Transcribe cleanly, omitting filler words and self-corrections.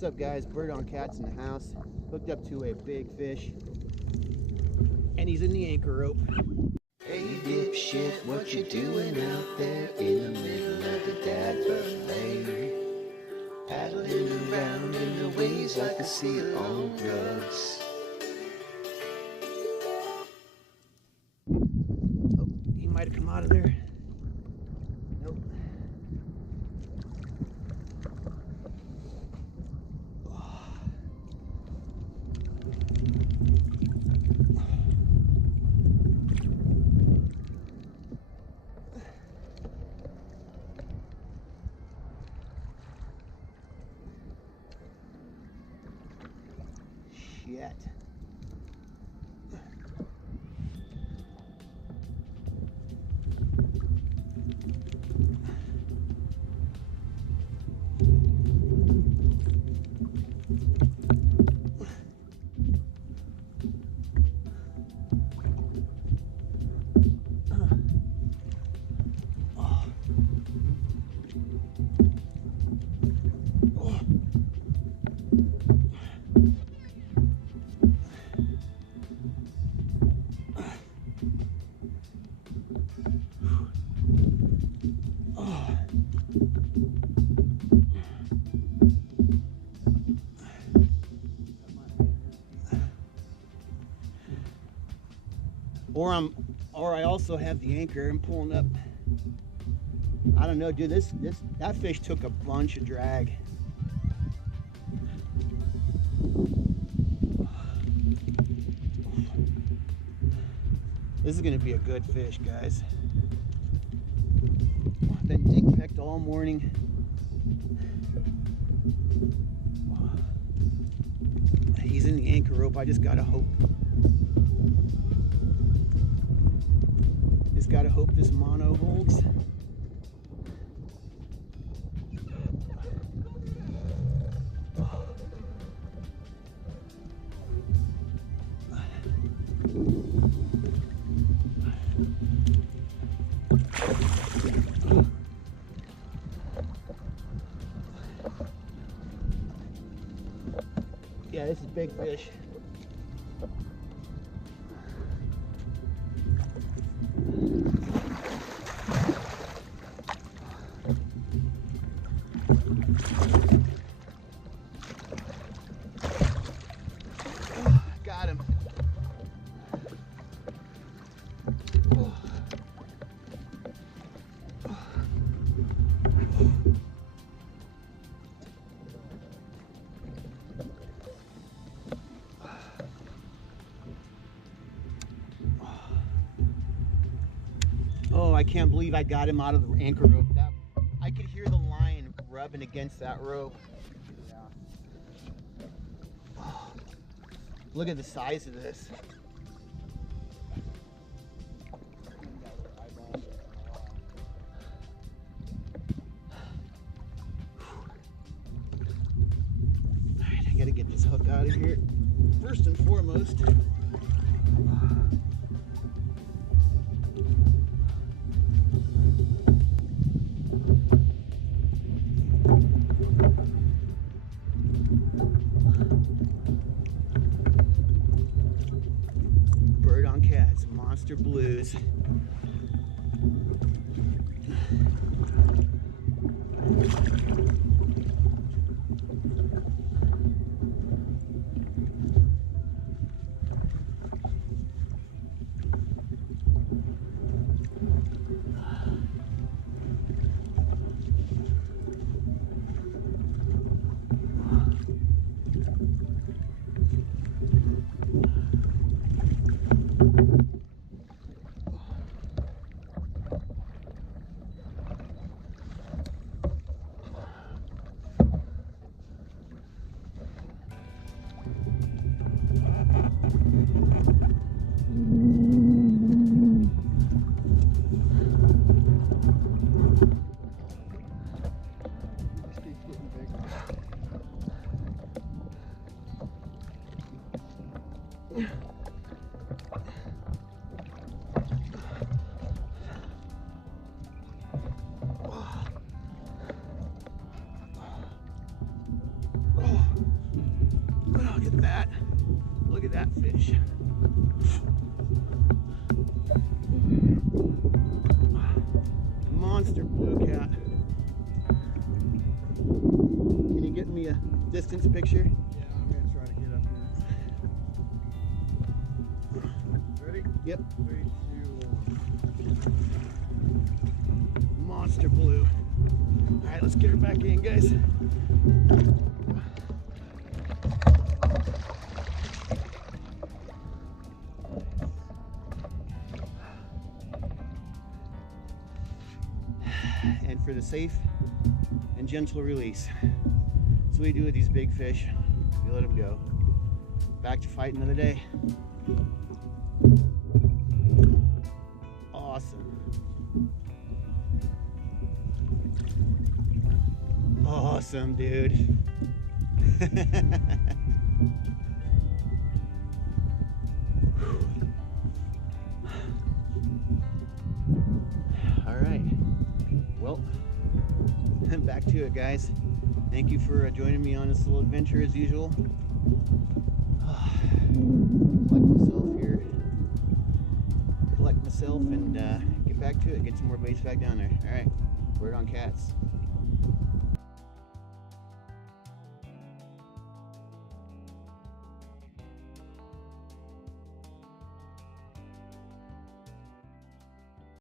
What's up, guys? Bird on Cats in the house. Hooked up to a big fish, and he's in the anchor rope. Hey dipshit, what you doing out there in the middle of the Dadburn Lake? Paddling around in the waves like a seal on drugs. Oh, he might have come out of there. Nope. Shit. Or I also have the anchor and pulling up. I don't know, dude. That fish took a bunch of drag. This is gonna be a good fish, guys. I've been dink pecked all morning. He's in the anchor rope. I just gotta hope. Just gotta hope this mono holds. Yeah, this is big fish. Got him. Oh, I can't believe I got him out of the anchor rope. I could hear the line rubbing against that rope. Yeah. Oh, look at the size of this. Alright, I gotta get this hook out of here. First and foremost. Bird on Cats, Monster Blues. Oh. that. Look at that fish. Monster blue cat. Can you get me a distance picture? Yeah, I'm gonna try to get up here. Ready? Yep. 3, 2, 1. Monster blue. All right, let's get her back in, guys. And for the safe and gentle release. That's what we do with these big fish. We let them go. Back to fight another day. Awesome. Awesome, dude. All right. Well, back to it, guys. Thank you for joining me on this little adventure as usual. Collect myself and get back to it. Get some more baits back down there. All right. Word on cats.